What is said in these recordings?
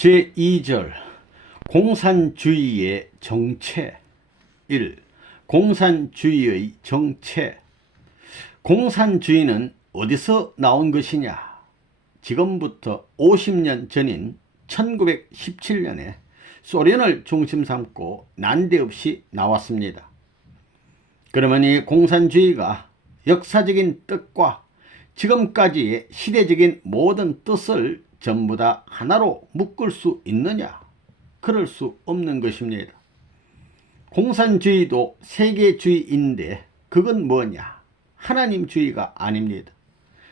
제2절 공산주의의 정체 1. 공산주의의 정체. 공산주의는 어디서 나온 것이냐? 지금부터 50년 전인 1917년에 소련을 중심 삼고 난데없이 나왔습니다. 그러면 이 공산주의가 역사적인 뜻과 지금까지의 시대적인 모든 뜻을 전부 다 하나로 묶을 수 있느냐? 그럴 수 없는 것입니다. 공산주의도 세계주의인데 그건 뭐냐? 하나님주의가 아닙니다.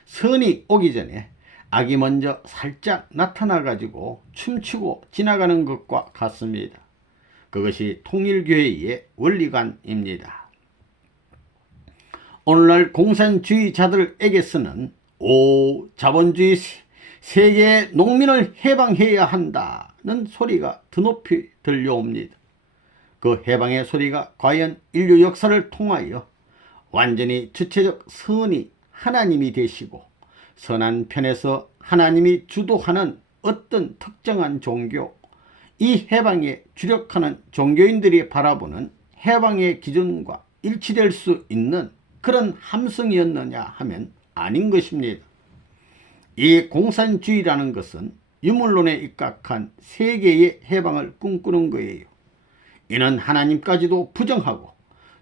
선이 오기 전에 악이 먼저 살짝 나타나 가지고 춤추고 지나가는 것과 같습니다. 그것이 통일교회의 원리관입니다. 오늘날 공산주의자들에게서는 자본주의 세계의 농민을 해방해야 한다는 소리가 드높이 들려옵니다. 그 해방의 소리가 과연 인류 역사를 통하여 완전히 주체적 선이 하나님이 되시고 선한 편에서 하나님이 주도하는 어떤 특정한 종교, 이 해방에 주력하는 종교인들이 바라보는 해방의 기준과 일치될 수 있는 그런 함성이었느냐 하면 아닌 것입니다. 이 공산주의라는 것은 유물론에 입각한 세계의 해방을 꿈꾸는 거예요. 이는 하나님까지도 부정하고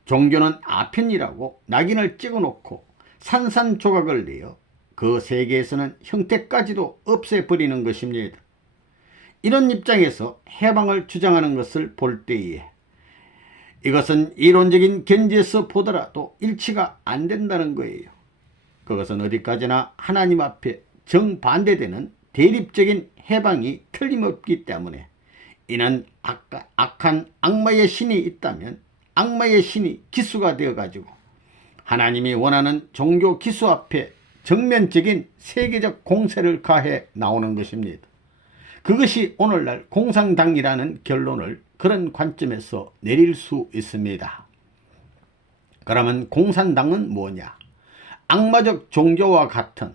종교는 아편이라고 낙인을 찍어놓고 산산조각을 내어 그 세계에서는 형태까지도 없애버리는 것입니다. 이런 입장에서 해방을 주장하는 것을 볼 때에 이것은 이론적인 견지에서 보더라도 일치가 안 된다는 거예요. 그것은 어디까지나 하나님 앞에 정반대되는 대립적인 해방이 틀림없기 때문에 이는 악한 악마의 신이 있다면 악마의 신이 기수가 되어가지고 하나님이 원하는 종교 기수 앞에 정면적인 세계적 공세를 가해 나오는 것입니다. 그것이 오늘날 공산당이라는 결론을 그런 관점에서 내릴 수 있습니다. 그러면 공산당은 뭐냐? 악마적 종교와 같은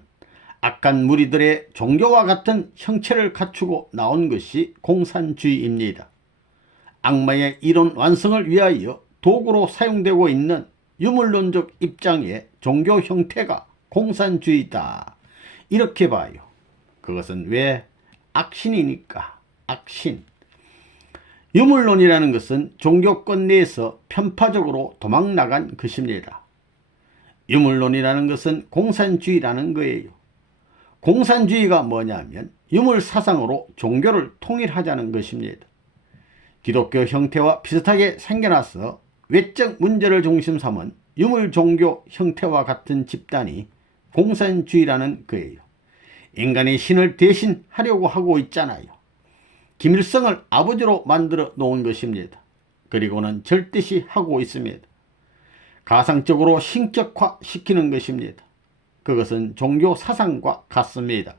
악한 무리들의 종교와 같은 형체를 갖추고 나온 것이 공산주의입니다. 악마의 이론 완성을 위하여 도구로 사용되고 있는 유물론적 입장의 종교 형태가 공산주의다. 이렇게 봐요. 그것은 왜? 악신이니까. 악신. 유물론이라는 것은 종교권 내에서 편파적으로 도망나간 것입니다. 유물론이라는 것은 공산주의라는 거예요. 공산주의가 뭐냐면 유물사상으로 종교를 통일하자는 것입니다. 기독교 형태와 비슷하게 생겨나서 외적 문제를 중심 삼은 유물종교 형태와 같은 집단이 공산주의라는 거예요. 인간이 신을 대신하려고 하고 있잖아요. 김일성을 아버지로 만들어 놓은 것입니다. 그리고는 절대시 하고 있습니다. 가상적으로 신격화시키는 것입니다. 그것은 종교 사상과 같습니다.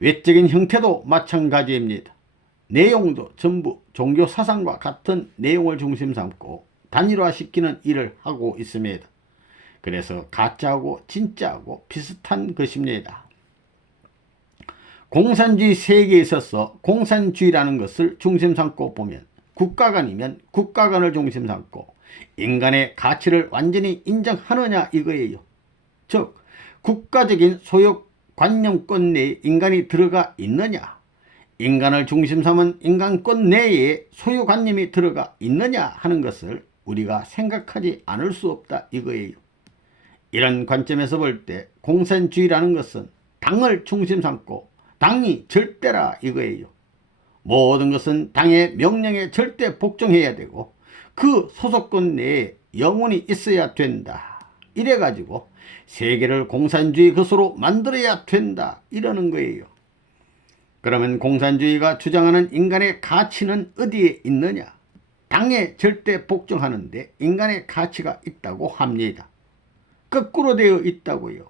외적인 형태도 마찬가지입니다. 내용도 전부 종교 사상과 같은 내용을 중심 삼고 단일화시키는 일을 하고 있습니다. 그래서 가짜하고 진짜하고 비슷한 것입니다. 공산주의 세계에 있어서 공산주의라는 것을 중심 삼고 보면 국가 간이면 국가 간을 중심 삼고 인간의 가치를 완전히 인정하느냐 이거예요. 즉 국가적인 소유관념권 내에 인간이 들어가 있느냐, 인간을 중심 삼은 인간권 내에 소유관념이 들어가 있느냐 하는 것을 우리가 생각하지 않을 수 없다 이거예요. 이런 관점에서 볼 때 공산주의라는 것은 당을 중심 삼고 당이 절대라 이거예요. 모든 것은 당의 명령에 절대 복종해야 되고 그 소속권 내에 영혼이 있어야 된다. 이래가지고 세계를 공산주의 것으로 만들어야 된다 이러는 거예요. 그러면 공산주의가 주장하는 인간의 가치는 어디에 있느냐? 당에 절대 복종하는데 인간의 가치가 있다고 합니다. 거꾸로 되어 있다고요.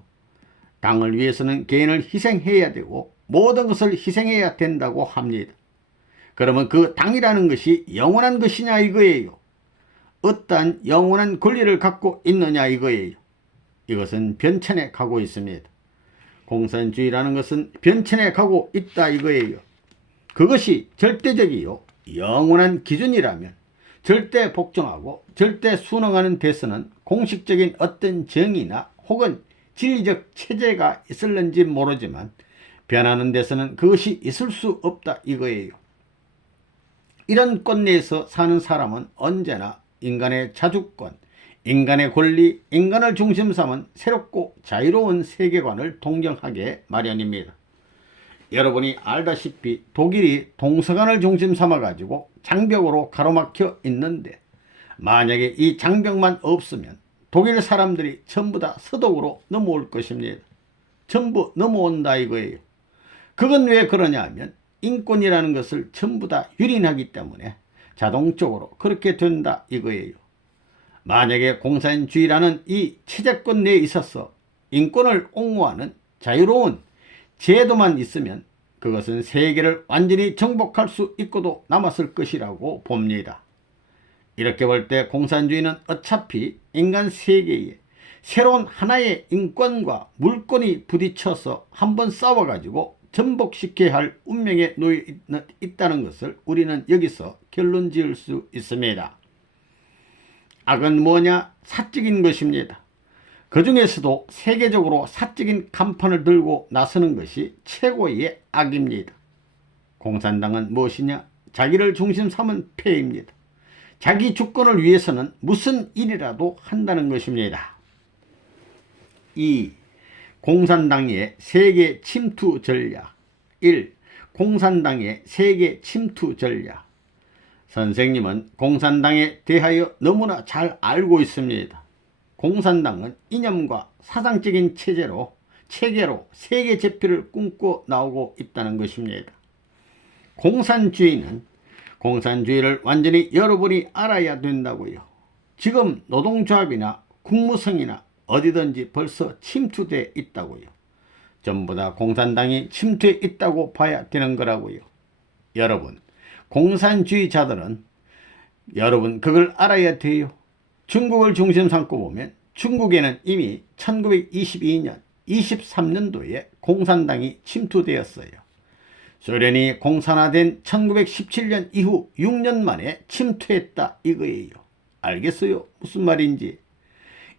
당을 위해서는 개인을 희생해야 되고 모든 것을 희생해야 된다고 합니다. 그러면 그 당이라는 것이 영원한 것이냐 이거예요. 어떠한 영원한 권리를 갖고 있느냐 이거예요. 이것은 변천에 가고 있습니다. 공산주의라는 것은 변천에 가고 있다 이거예요. 그것이 절대적이요 영원한 기준이라면 절대 복종하고 절대 순응하는 데서는 공식적인 어떤 정의나 혹은 진리적 체제가 있을는지 모르지만 변하는 데서는 그것이 있을 수 없다 이거예요. 이런 꼰내에서 사는 사람은 언제나 인간의 자주권, 인간의 권리, 인간을 중심 삼은 새롭고 자유로운 세계관을 동경하게 마련입니다. 여러분이 알다시피 독일이 동서간을 중심 삼아 가지고 장벽으로 가로막혀 있는데 만약에 이 장벽만 없으면 독일 사람들이 전부 다 서독으로 넘어올 것입니다. 전부 넘어온다 이거예요. 그건 왜 그러냐 하면 인권이라는 것을 전부 다 유린하기 때문에 자동적으로 그렇게 된다 이거예요. 만약에 공산주의라는 이 체제권 내에 있어서 인권을 옹호하는 자유로운 제도만 있으면 그것은 세계를 완전히 정복할 수 있고도 남았을 것이라고 봅니다. 이렇게 볼 때 공산주의는 어차피 인간 세계에 새로운 하나의 인권과 물권이 부딪혀서 한번 싸워가지고 전복시켜야 할 운명에 놓여 있다는 것을 우리는 여기서 결론 지을 수 있습니다. 악은 뭐냐? 사적인 것입니다. 그 중에서도 세계적으로 사적인 간판을 들고 나서는 것이 최고의 악입니다. 공산당은 무엇이냐? 자기를 중심 삼은 패입니다. 자기 주권을 위해서는 무슨 일이라도 한다는 것입니다. 2. 공산당의 세계 침투 전략. 1. 공산당의 세계 침투 전략. 선생님은 공산당에 대하여 너무나 잘 알고 있습니다. 공산당은 이념과 사상적인 체계로 세계 제패를 꿈꿔 나오고 있다는 것입니다. 공산주의를 완전히 여러분이 알아야 된다고요. 지금 노동조합이나 국무성이나 어디든지 벌써 침투되어 있다고요. 전부 다 공산당이 침투해 있다고 봐야 되는 거라고요. 여러분, 공산주의자들은 여러분 그걸 알아야 돼요. 중국을 중심 삼고 보면 중국에는 이미 1922년, 23년도에 공산당이 침투되었어요. 소련이 공산화된 1917년 이후 6년 만에 침투했다 이거예요. 알겠어요? 무슨 말인지.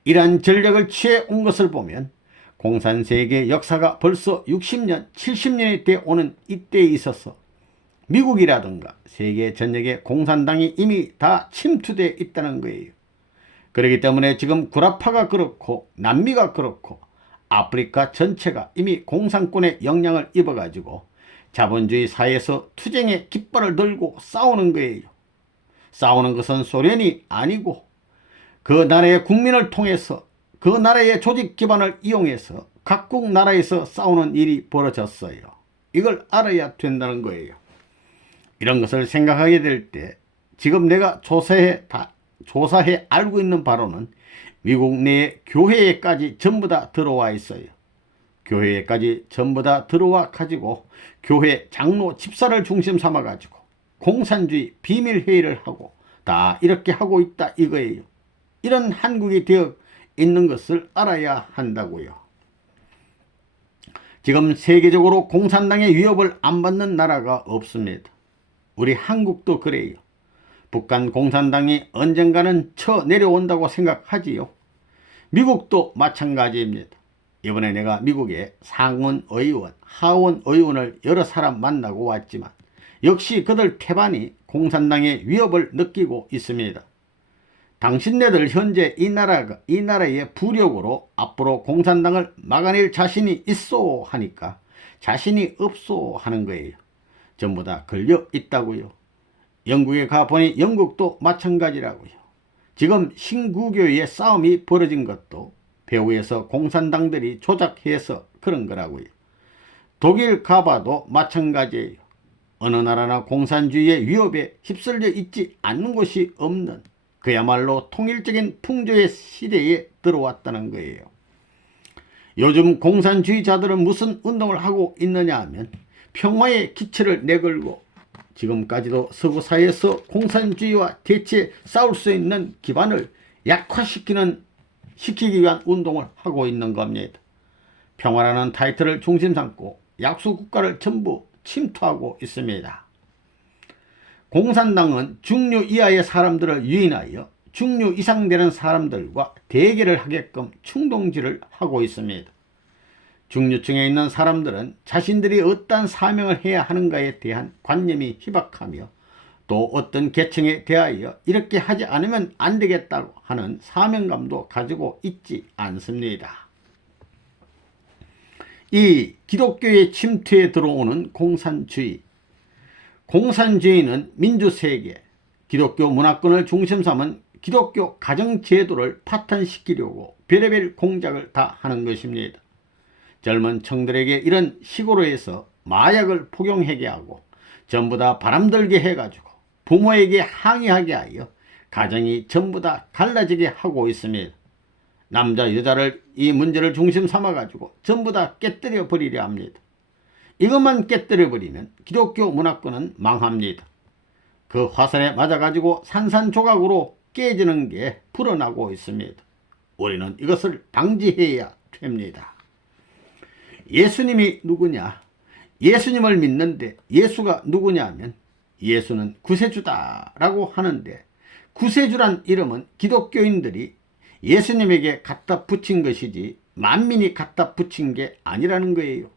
이러한 전략을 취해 온 것을 보면 공산세계의 역사가 벌써 60년, 70년이 되어 오는 이때에 있어서 미국이라든가 세계 전역에 공산당이 이미 다 침투되어 있다는 거예요. 그렇기 때문에 지금 구라파가 그렇고 남미가 그렇고 아프리카 전체가 이미 공산권의 영향을 입어가지고 자본주의 사회에서 투쟁의 깃발을 들고 싸우는 거예요. 싸우는 것은 소련이 아니고 그 나라의 국민을 통해서 그 나라의 조직 기반을 이용해서 각국 나라에서 싸우는 일이 벌어졌어요. 이걸 알아야 된다는 거예요. 이런 것을 생각하게 될 때 지금 내가 조사해 알고 있는 바로는 미국 내 교회에까지 전부 다 들어와 있어요. 교회에까지 전부 다 들어와 가지고 교회 장로 집사를 중심 삼아 가지고 공산주의 비밀회의를 하고 다 이렇게 하고 있다 이거예요. 이런 한국이 되어 있는 것을 알아야 한다고요. 지금 세계적으로 공산당의 위협을 안 받는 나라가 없습니다. 우리 한국도 그래요. 북한 공산당이 언젠가는 쳐 내려온다고 생각하지요. 미국도 마찬가지입니다. 이번에 내가 미국의 상원 의원, 하원 의원을 여러 사람 만나고 왔지만 역시 그들 태반이 공산당의 위협을 느끼고 있습니다. 당신네들 현재 이 나라의 부력으로 앞으로 공산당을 막아낼 자신이 있소 하니까 자신이 없소 하는 거예요. 전부 다 걸려 있다고요. 영국에 가보니 영국도 마찬가지라고요. 지금 신구교의 싸움이 벌어진 것도 배후에서 공산당들이 조작해서 그런 거라고요. 독일 가봐도 마찬가지예요. 어느 나라나 공산주의의 위협에 휩쓸려 있지 않는 곳이 없는 그야말로 통일적인 풍조의 시대에 들어왔다는 거예요. 요즘 공산주의자들은 무슨 운동을 하고 있느냐 하면 평화의 기치를 내걸고 지금까지도 서구 사회에서 공산주의와 대체 싸울 수 있는 기반을 약화시키기 위한 운동을 하고 있는 겁니다. 평화라는 타이틀을 중심 삼고 약소국가를 전부 침투하고 있습니다. 공산당은 중류 이하의 사람들을 유인하여 중류 이상 되는 사람들과 대결을 하게끔 충동질을 하고 있습니다. 중류층에 있는 사람들은 자신들이 어떠한 사명을 해야 하는가에 대한 관념이 희박하며 또 어떤 계층에 대하여 이렇게 하지 않으면 안 되겠다고 하는 사명감도 가지고 있지 않습니다. 이 기독교의 침투에 들어오는 공산주의. 공산주의는 민주세계, 기독교 문화권을 중심 삼은 기독교 가정제도를 파탄시키려고 별의별 공작을 다 하는 것입니다. 젊은 청들에게 이런 시골에서 마약을 복용하게 하고 전부 다 바람들게 해가지고 부모에게 항의하게 하여 가정이 전부 다 갈라지게 하고 있습니다. 남자 여자를 이 문제를 중심 삼아가지고 전부 다 깨뜨려 버리려 합니다. 이것만 깨뜨려 버리면 기독교 문화권은 망합니다. 그 화살에 맞아가지고 산산조각으로 깨지는 게 불어나고 있습니다. 우리는 이것을 방지해야 됩니다. 예수님이 누구냐? 예수님을 믿는데 예수가 누구냐 하면 예수는 구세주다라고 하는데, 구세주란 이름은 기독교인들이 예수님에게 갖다 붙인 것이지 만민이 갖다 붙인 게 아니라는 거예요.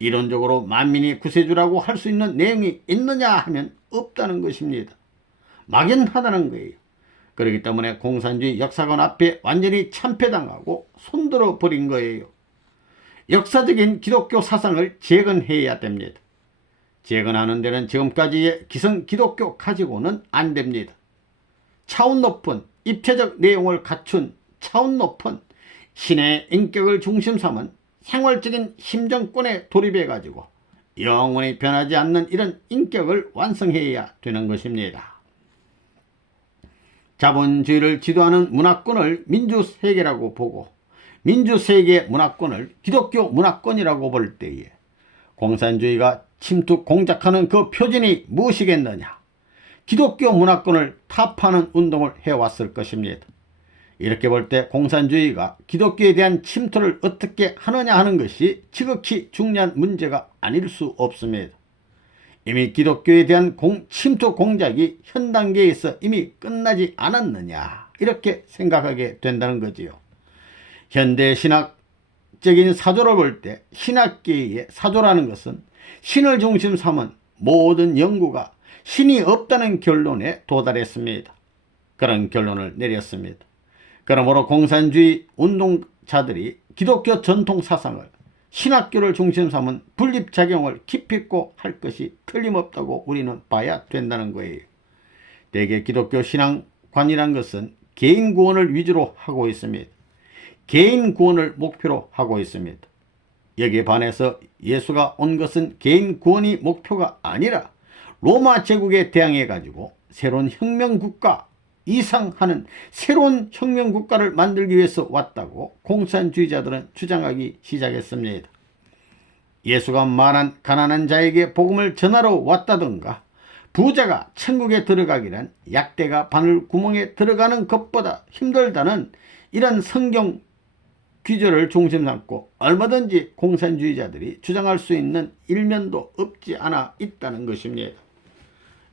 이론적으로 만민이 구세주라고 할 수 있는 내용이 있느냐 하면 없다는 것입니다. 막연하다는 거예요. 그렇기 때문에 공산주의 역사관 앞에 완전히 참패당하고 손들어 버린 거예요. 역사적인 기독교 사상을 재건해야 됩니다. 재건하는 데는 지금까지의 기성 기독교 가지고는 안 됩니다. 차원 높은 입체적 내용을 갖춘 차원 높은 신의 인격을 중심 삼은 생활적인 심정권에 돌입해가지고 영원히 변하지 않는 이런 인격을 완성해야 되는 것입니다. 자본주의를 지도하는 문화권을 민주세계라고 보고 민주세계 문화권을 기독교 문화권이라고 볼 때에 공산주의가 침투 공작하는 그 표준이 무엇이겠느냐? 기독교 문화권을 타파하는 운동을 해왔을 것입니다. 이렇게 볼 때 공산주의가 기독교에 대한 침투를 어떻게 하느냐 하는 것이 지극히 중요한 문제가 아닐 수 없습니다. 이미 기독교에 대한 침투 공작이 현 단계에서 이미 끝나지 않았느냐, 이렇게 생각하게 된다는 거지요. 현대 신학적인 사조를 볼 때 신학계의 사조라는 것은 신을 중심 삼은 모든 연구가 신이 없다는 결론에 도달했습니다. 그런 결론을 내렸습니다. 그러므로 공산주의 운동자들이 기독교 전통 사상을 신학교를 중심 삼은 분립작용을 기필코 할 것이 틀림없다고 우리는 봐야 된다는 거예요. 대개 기독교 신앙관이란 것은 개인 구원을 위주로 하고 있습니다. 개인 구원을 목표로 하고 있습니다. 여기에 반해서 예수가 온 것은 개인 구원이 목표가 아니라 로마 제국에 대항해 가지고 새로운 혁명국가 이상하는 새로운 혁명국가를 만들기 위해서 왔다고 공산주의자들은 주장하기 시작했습니다. 예수가 말한 가난한 자에게 복음을 전하러 왔다던가 부자가 천국에 들어가기란 약대가 바늘 구멍에 들어가는 것보다 힘들다는 이런 성경 규절을 중심 삼고 얼마든지 공산주의자들이 주장할 수 있는 일면도 없지 않아 있다는 것입니다.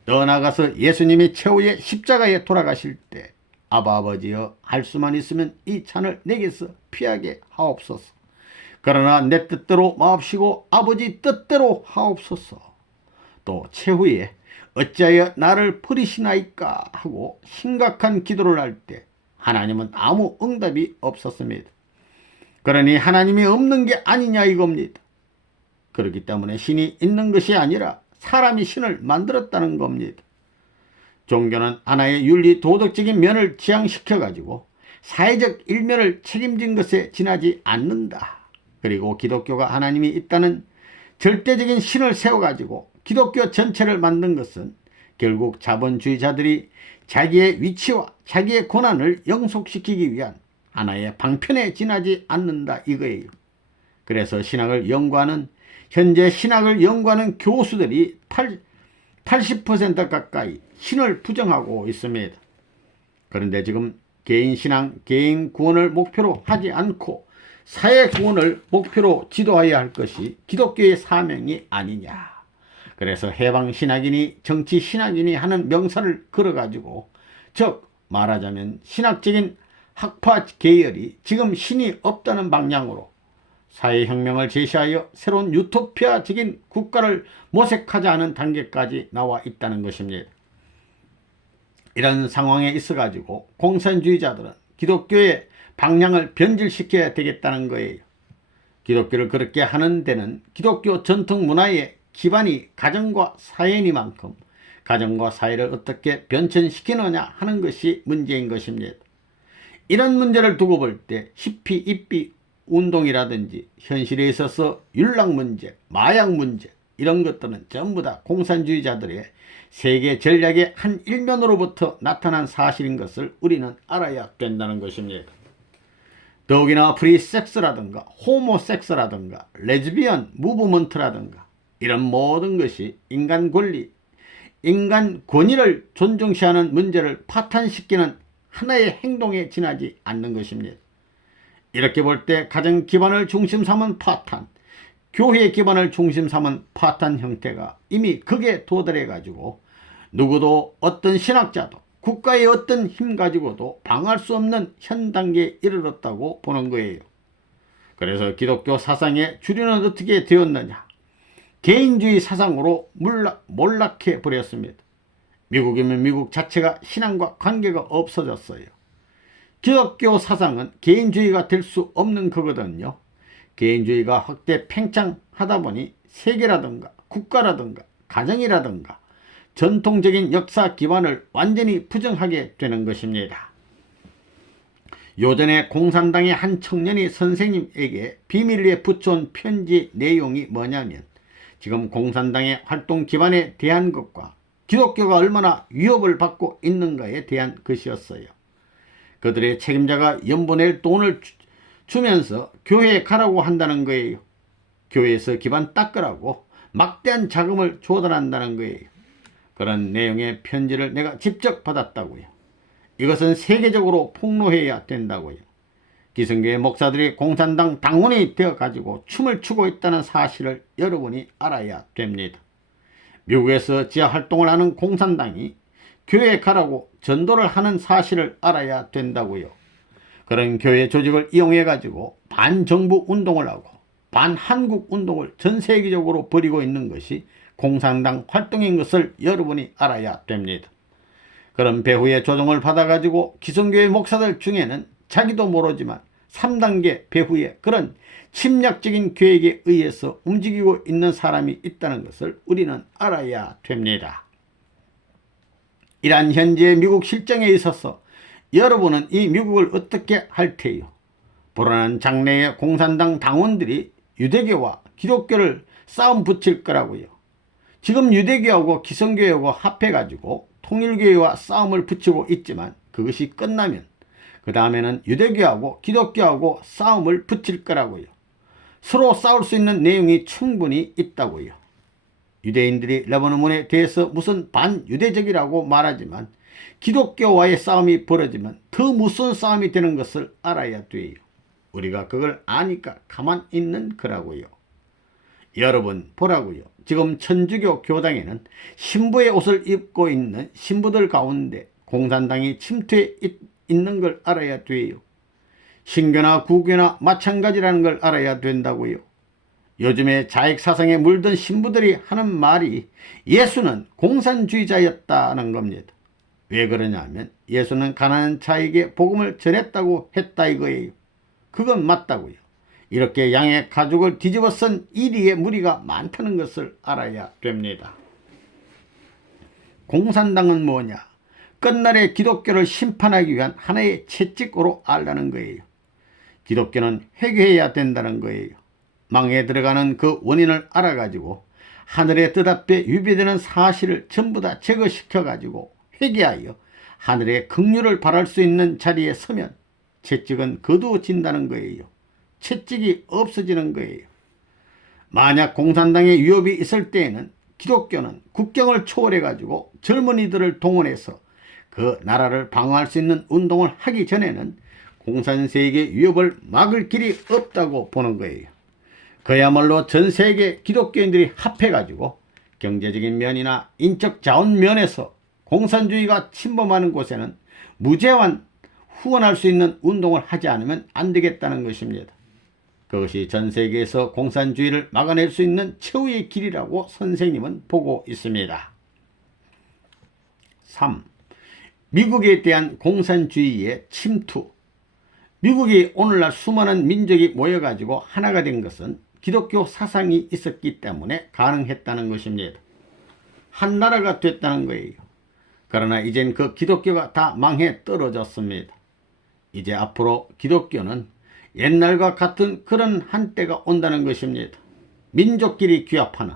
더 나아가서 예수님이 최후의 십자가에 돌아가실 때 아바 아버지여 할 수만 있으면 이 잔을 내게서 피하게 하옵소서. 그러나 내 뜻대로 마옵시고 아버지 뜻대로 하옵소서. 또 최후에 어찌하여 나를 버리시나이까 하고 심각한 기도를 할 때 하나님은 아무 응답이 없었습니다. 그러니 하나님이 없는 게 아니냐 이겁니다. 그렇기 때문에 신이 있는 것이 아니라 사람이 신을 만들었다는 겁니다. 종교는 하나의 윤리 도덕적인 면을 지향시켜 가지고 사회적 일면을 책임진 것에 지나지 않는다. 그리고 기독교가 하나님이 있다는 절대적인 신을 세워 가지고 기독교 전체를 만든 것은 결국 자본주의자들이 자기의 위치와 자기의 권한을 영속시키기 위한 하나의 방편에 지나지 않는다 이거예요. 그래서 신학을 연구하는 현재 신학을 연구하는 교수들이 80% 가까이 신을 부정하고 있습니다. 그런데 지금 개인 신앙, 개인 구원을 목표로 하지 않고 사회 구원을 목표로 지도해야 할 것이 기독교의 사명이 아니냐. 그래서 해방신학이니 정치신학이니 하는 명사를 걸어가지고, 즉 말하자면 신학적인 학파 계열이 지금 신이 없다는 방향으로 사회혁명을 제시하여 새로운 유토피아적인 국가를 모색하지 않은 단계까지 나와 있다는 것입니다. 이런 상황에 있어가지고 공산주의자들은 기독교의 방향을 변질시켜야 되겠다는 거예요. 기독교를 그렇게 하는 데는 기독교 전통 문화의 기반이 가정과 사회니만큼 가정과 사회를 어떻게 변천시키느냐 하는 것이 문제인 것입니다. 이런 문제를 두고 볼 때 히피 입비 운동이라든지 현실에 있어서 윤락 문제, 마약 문제 이런 것들은 전부 다 공산주의자들의 세계 전략의 한 일면으로부터 나타난 사실인 것을 우리는 알아야 된다는 것입니다. 더욱이나 프리섹스라든가 호모섹스라든가 레즈비언 무브먼트라든가 이런 모든 것이 인간 권리, 인간 권위를 존중시하는 문제를 파탄시키는 하나의 행동에 지나지 않는 것입니다. 이렇게 볼 때 가정 기반을 중심 삼은 파탄, 교회 기반을 중심 삼은 파탄 형태가 이미 극에 도달해 가지고 누구도 어떤 신학자도 국가의 어떤 힘 가지고도 방어할 수 없는 현 단계에 이르렀다고 보는 거예요. 그래서 기독교 사상의 주류는 어떻게 되었느냐? 개인주의 사상으로 몰락해 버렸습니다. 미국이면 미국 자체가 신앙과 관계가 없어졌어요. 기독교 사상은 개인주의가 될 수 없는 거거든요. 개인주의가 확대 팽창하다 보니 세계라든가 국가라든가 가정이라든가 전통적인 역사 기반을 완전히 부정하게 되는 것입니다. 요전에 공산당의 한 청년이 선생님에게 비밀리에 붙여온 편지 내용이 뭐냐면 지금 공산당의 활동 기반에 대한 것과 기독교가 얼마나 위협을 받고 있는가에 대한 것이었어요. 그들의 책임자가 연보낼 돈을 주면서 교회에 가라고 한다는 거예요. 교회에서 기반 닦으라고 막대한 자금을 조달한다는 거예요. 그런 내용의 편지를 내가 직접 받았다고요. 이것은 세계적으로 폭로해야 된다고요. 기성교회 목사들이 공산당 당원이 되어가지고 춤을 추고 있다는 사실을 여러분이 알아야 됩니다. 미국에서 지하활동을 하는 공산당이 교회에 가라고 전도를 하는 사실을 알아야 된다고요. 그런 교회 조직을 이용해가지고 반정부 운동을 하고 반한국 운동을 전 세계적으로 벌이고 있는 것이 공산당 활동인 것을 여러분이 알아야 됩니다. 그런 배후의 조정을 받아가지고 기성교회 목사들 중에는 자기도 모르지만 3단계 배후에 그런 침략적인 계획에 의해서 움직이고 있는 사람이 있다는 것을 우리는 알아야 됩니다. 이러한 현재의 미국 실정에 있어서 여러분은 이 미국을 어떻게 할 테요? 불안한 장래의 공산당 당원들이 유대교와 기독교를 싸움 붙일 거라고요. 지금 유대교하고 기성교회하고 합해가지고 통일교회와 싸움을 붙이고 있지만 그것이 끝나면 그 다음에는 유대교하고 기독교하고 싸움을 붙일 거라고요. 서로 싸울 수 있는 내용이 충분히 있다고요. 유대인들이 레바논문에 대해서 무슨 반유대적이라고 말하지만 기독교와의 싸움이 벌어지면 더 무서운 싸움이 되는 것을 알아야 돼요. 우리가 그걸 아니까 가만 있는 거라고요. 여러분 보라고요. 지금 천주교 교당에는 신부의 옷을 입고 있는 신부들 가운데 공산당이 침투해 있는 걸 알아야 돼요. 신교나 구교나 마찬가지라는 걸 알아야 된다고요. 요즘에 자익사상에 물든 신부들이 하는 말이 예수는 공산주의자였다는 겁니다. 왜 그러냐면 예수는 가난한 자에게 복음을 전했다고 했다 이거예요. 그건 맞다고요. 이렇게 양의 가죽을 뒤집어 쓴 이리의 무리가 많다는 것을 알아야 됩니다. 공산당은 뭐냐? 끝날에 기독교를 심판하기 위한 하나의 채찍으로 알라는 거예요. 기독교는 회개해야 된다는 거예요. 망에 들어가는 그 원인을 알아가지고 하늘의 뜻 앞에 유배되는 사실을 전부 다 제거시켜가지고 회개하여 하늘의 긍휼을 바랄 수 있는 자리에 서면 채찍은 거두어진다는 거예요. 채찍이 없어지는 거예요. 만약 공산당의 위협이 있을 때에는 기독교는 국경을 초월해가지고 젊은이들을 동원해서 그 나라를 방어할 수 있는 운동을 하기 전에는 공산세계의 위협을 막을 길이 없다고 보는 거예요. 그야말로 전 세계 기독교인들이 합해가지고 경제적인 면이나 인적 자원 면에서 공산주의가 침범하는 곳에는 무제한 후원할 수 있는 운동을 하지 않으면 안 되겠다는 것입니다. 그것이 전 세계에서 공산주의를 막아낼 수 있는 최후의 길이라고 선생님은 보고 있습니다. 3. 미국에 대한 공산주의의 침투. 미국이 오늘날 수많은 민족이 모여가지고 하나가 된 것은 기독교 사상이 있었기 때문에 가능했다는 것입니다. 한 나라가 됐다는 거예요. 그러나 이젠 그 기독교가 다 망해 떨어졌습니다. 이제 앞으로 기독교는 옛날과 같은 그런 한때가 온다는 것입니다. 민족끼리 규합하는.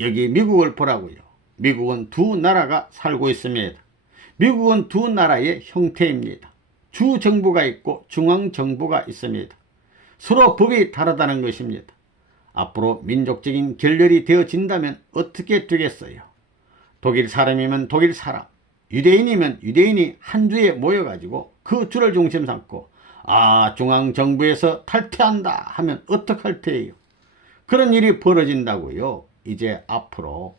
여기 미국을 보라고요. 미국은 두 나라가 살고 있습니다. 미국은 두 나라의 형태입니다. 주정부가 있고 중앙정부가 있습니다. 서로 법이 다르다는 것입니다. 앞으로 민족적인 결렬이 되어진다면 어떻게 되겠어요? 독일 사람이면 독일 사람, 유대인이면 유대인이 한 주에 모여가지고 그 주를 중심 삼고 중앙정부에서 탈퇴한다 하면 어떡할 테예요? 그런 일이 벌어진다고요. 이제 앞으로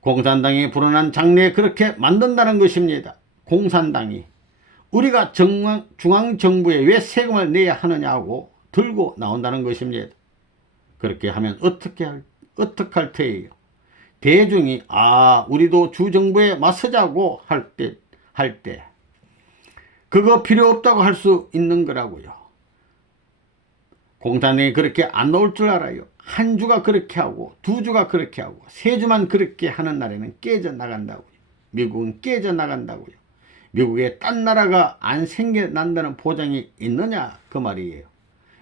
공산당이 불어난 장래에 그렇게 만든다는 것입니다. 공산당이 우리가 중앙정부에 왜 세금을 내야 하느냐고 들고 나온다는 것입니다. 그렇게 하면 어떡할 테예요? 대중이 우리도 주정부에 맞서자고 할 때 그거 필요 없다고 할 수 있는 거라고요. 공산당이 그렇게 안 나올 줄 알아요. 한 주가 그렇게 하고 두 주가 그렇게 하고 세 주만 그렇게 하는 나라는 깨져나간다고요. 미국은 깨져나간다고요. 미국에 딴 나라가 안 생겨난다는 보장이 있느냐 그 말이에요.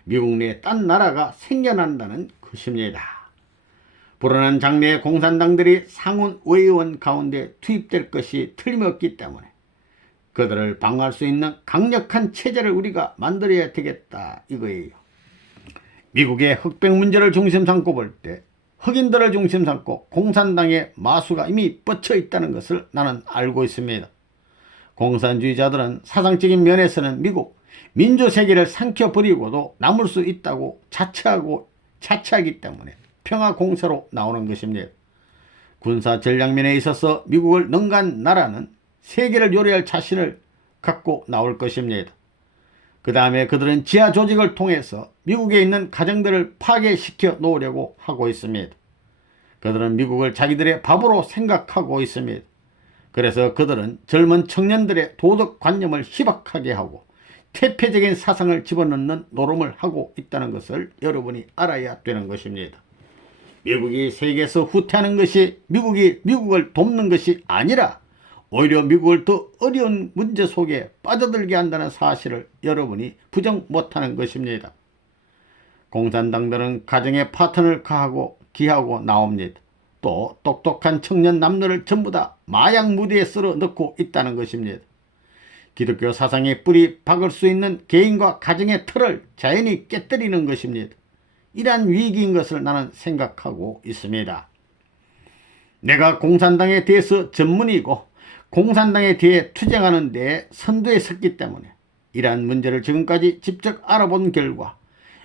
미국 내에 딴 나라가 생겨난다는 것입니다. 불어난 장래에 공산당들이 상원 의원 가운데 투입될 것이 틀림없기 때문에 그들을 방어할 수 있는 강력한 체제를 우리가 만들어야 되겠다 이거예요. 미국의 흑백 문제를 중심 삼고 볼 때 흑인들을 중심 삼고 공산당의 마수가 이미 뻗쳐 있다는 것을 나는 알고 있습니다. 공산주의자들은 사상적인 면에서는 미국 민주세계를 삼켜버리고도 남을 수 있다고 자처하기 때문에 평화공세로 나오는 것입니다. 군사 전략면에 있어서 미국을 능가한 나라는 세계를 요리할 자신을 갖고 나올 것입니다. 그 다음에 그들은 지하 조직을 통해서 미국에 있는 가정들을 파괴시켜 놓으려고 하고 있습니다. 그들은 미국을 자기들의 밥으로 생각하고 있습니다. 그래서 그들은 젊은 청년들의 도덕관념을 희박하게 하고 퇴폐적인 사상을 집어넣는 노름을 하고 있다는 것을 여러분이 알아야 되는 것입니다. 미국이 세계에서 후퇴하는 것이 미국이 미국을 돕는 것이 아니라 오히려 미국을 더 어려운 문제 속에 빠져들게 한다는 사실을 여러분이 부정 못하는 것입니다. 공산당들은 가정에 파탄을 가하고 기하고 나옵니다. 또 똑똑한 청년 남녀를 전부 다 마약 무대에 쓸어 넣고 있다는 것입니다. 기독교 사상의 뿌리 박을 수 있는 개인과 가정의 틀을 자연히 깨뜨리는 것입니다. 이러한 위기인 것을 나는 생각하고 있습니다. 내가 공산당에 대해서 전문이고 공산당에 대해 투쟁하는 데 선두에 섰기 때문에 이러한 문제를 지금까지 직접 알아본 결과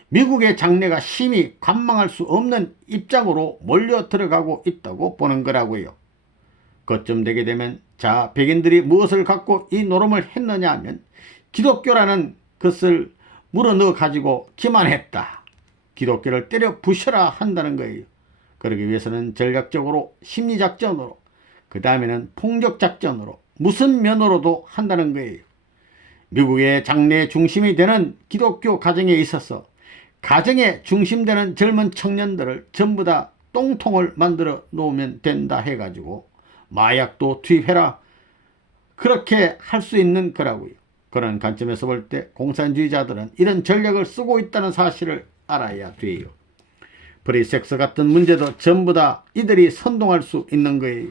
미국의 장래가 심히 관망할 수 없는 입장으로 몰려 들어가고 있다고 보는 거라고요. 그쯤 되게 되면 백인들이 무엇을 갖고 이 노름을 했느냐 하면 기독교라는 것을 물어넣어 가지고 기만했다. 기독교를 때려 부셔라 한다는 거예요. 그러기 위해서는 전략적으로 심리작전으로 그 다음에는 폭력작전으로 무슨 면으로도 한다는 거예요. 미국의 장래의 중심이 되는 기독교 가정에 있어서 가정에 중심되는 젊은 청년들을 전부 다 똥통을 만들어 놓으면 된다 해가지고 마약도 투입해라. 그렇게 할 수 있는 거라고요. 그런 관점에서 볼 때 공산주의자들은 이런 전략을 쓰고 있다는 사실을 알아야 돼요. 프리섹스 같은 문제도 전부 다 이들이 선동할 수 있는 거예요.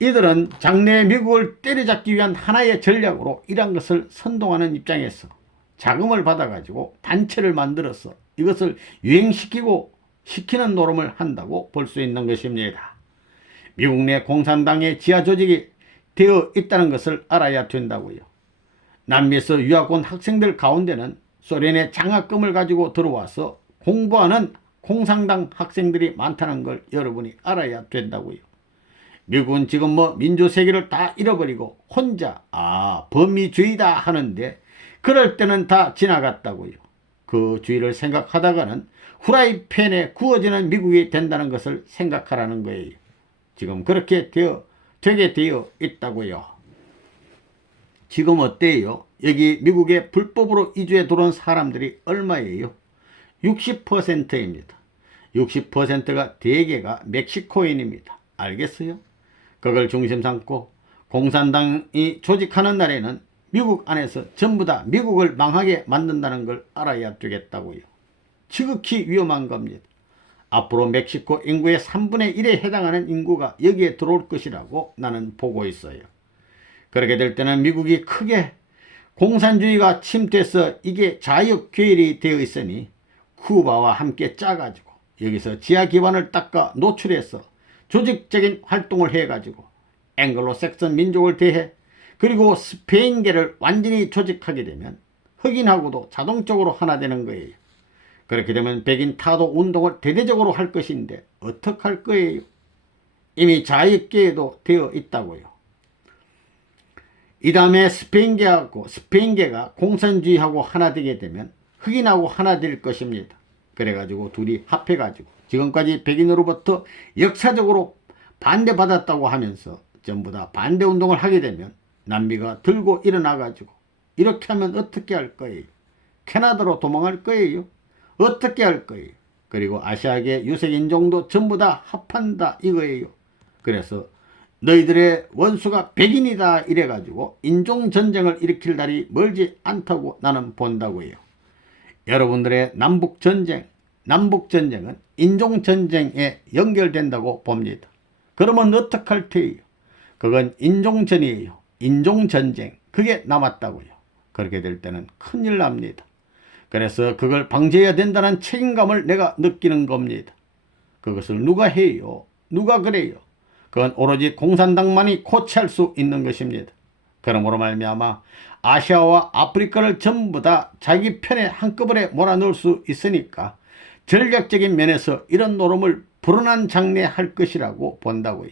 이들은 장래의 미국을 때려잡기 위한 하나의 전략으로 이런 것을 선동하는 입장에서 자금을 받아가지고 단체를 만들어서 이것을 시키는 노름을 한다고 볼 수 있는 것입니다. 미국 내 공산당의 지하 조직이 되어 있다는 것을 알아야 된다고요. 남미에서 유학 온 학생들 가운데는 소련의 장학금을 가지고 들어와서 공부하는 공산당 학생들이 많다는 걸 여러분이 알아야 된다고요. 미국은 지금 민주세계를 다 잃어버리고 혼자 범위주의다 하는데 그럴 때는 다 지나갔다고요. 그 주의를 생각하다가는 후라이팬에 구워지는 미국이 된다는 것을 생각하라는 거예요. 지금 그렇게 되게 되어 있다고요. 지금 어때요? 여기 미국에 불법으로 이주해 들어온 사람들이 얼마예요? 60%입니다. 60%가 대개가 멕시코인입니다. 알겠어요? 그걸 중심 삼고 공산당이 조직하는 날에는 미국 안에서 전부 다 미국을 망하게 만든다는 걸 알아야 되겠다고요. 지극히 위험한 겁니다. 앞으로 멕시코 인구의 3분의 1에 해당하는 인구가 여기에 들어올 것이라고 나는 보고 있어요. 그렇게 될 때는 미국이 크게 공산주의가 침투해서 이게 자역괴일이 되어 있으니 쿠바와 함께 짜가지고 여기서 지하 기반을 닦아 노출해서 조직적인 활동을 해가지고 앵글로색슨 민족을 대해 그리고 스페인계를 완전히 조직하게 되면 흑인하고도 자동적으로 하나 되는 거예요. 그렇게 되면 백인 타도 운동을 대대적으로 할 것인데 어떡할 거예요? 이미 자익계에도 되어 있다고요. 이 다음에 스페인계가 공산주의하고 하나 되게 되면 흑인하고 하나 될 것입니다. 그래가지고 둘이 합해가지고 지금까지 백인으로부터 역사적으로 반대받았다고 하면서 전부 다 반대운동을 하게 되면 남미가 들고 일어나가지고 이렇게 하면 어떻게 할 거예요? 캐나다로 도망할 거예요? 어떻게 할 거예요? 그리고 아시아계 유색인종도 전부 다 합한다 이거예요. 그래서 너희들의 원수가 백인이다 이래가지고 인종전쟁을 일으킬 날이 멀지 않다고 나는 본다고요. 여러분들의 남북전쟁은 인종전쟁에 연결된다고 봅니다. 그러면 어떡할 테예요? 그건 인종전이에요. 인종전쟁. 그게 남았다고요. 그렇게 될 때는 큰일 납니다. 그래서 그걸 방지해야 된다는 책임감을 내가 느끼는 겁니다. 그것을 누가 해요? 누가 그래요? 그건 오로지 공산당만이 고치할 수 있는 것입니다. 그러므로 말미암아 아시아와 아프리카를 전부 다 자기 편에 한꺼번에 몰아넣을 수 있으니까 전략적인 면에서 이런 노름을 불어난 장래할 것이라고 본다고요.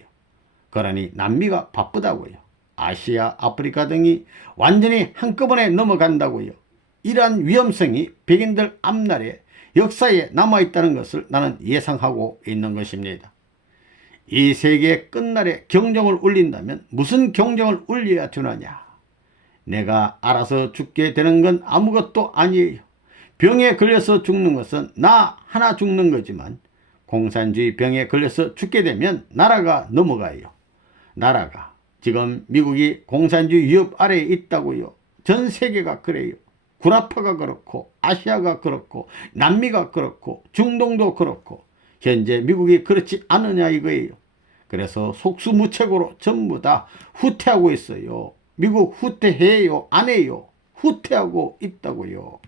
그러니 남미가 바쁘다고요. 아시아, 아프리카 등이 완전히 한꺼번에 넘어간다고요. 이러한 위험성이 백인들 앞날에 역사에 남아있다는 것을 나는 예상하고 있는 것입니다. 이 세계의 끝날에 경종을 울린다면 무슨 경종을 울려야 되느냐? 내가 알아서 죽게 되는 건 아무것도 아니에요. 병에 걸려서 죽는 것은 나 하나 죽는 거지만 공산주의 병에 걸려서 죽게 되면 나라가 넘어가요. 나라가. 지금 미국이 공산주의 위협 아래에 있다고요. 전 세계가 그래요. 구라파가 그렇고 아시아가 그렇고 남미가 그렇고 중동도 그렇고 현재 미국이 그렇지 않느냐 이거예요. 그래서 속수무책으로 전부 다 후퇴하고 있어요. 미국 후퇴해요? 안 해요? 후퇴하고 있다고요.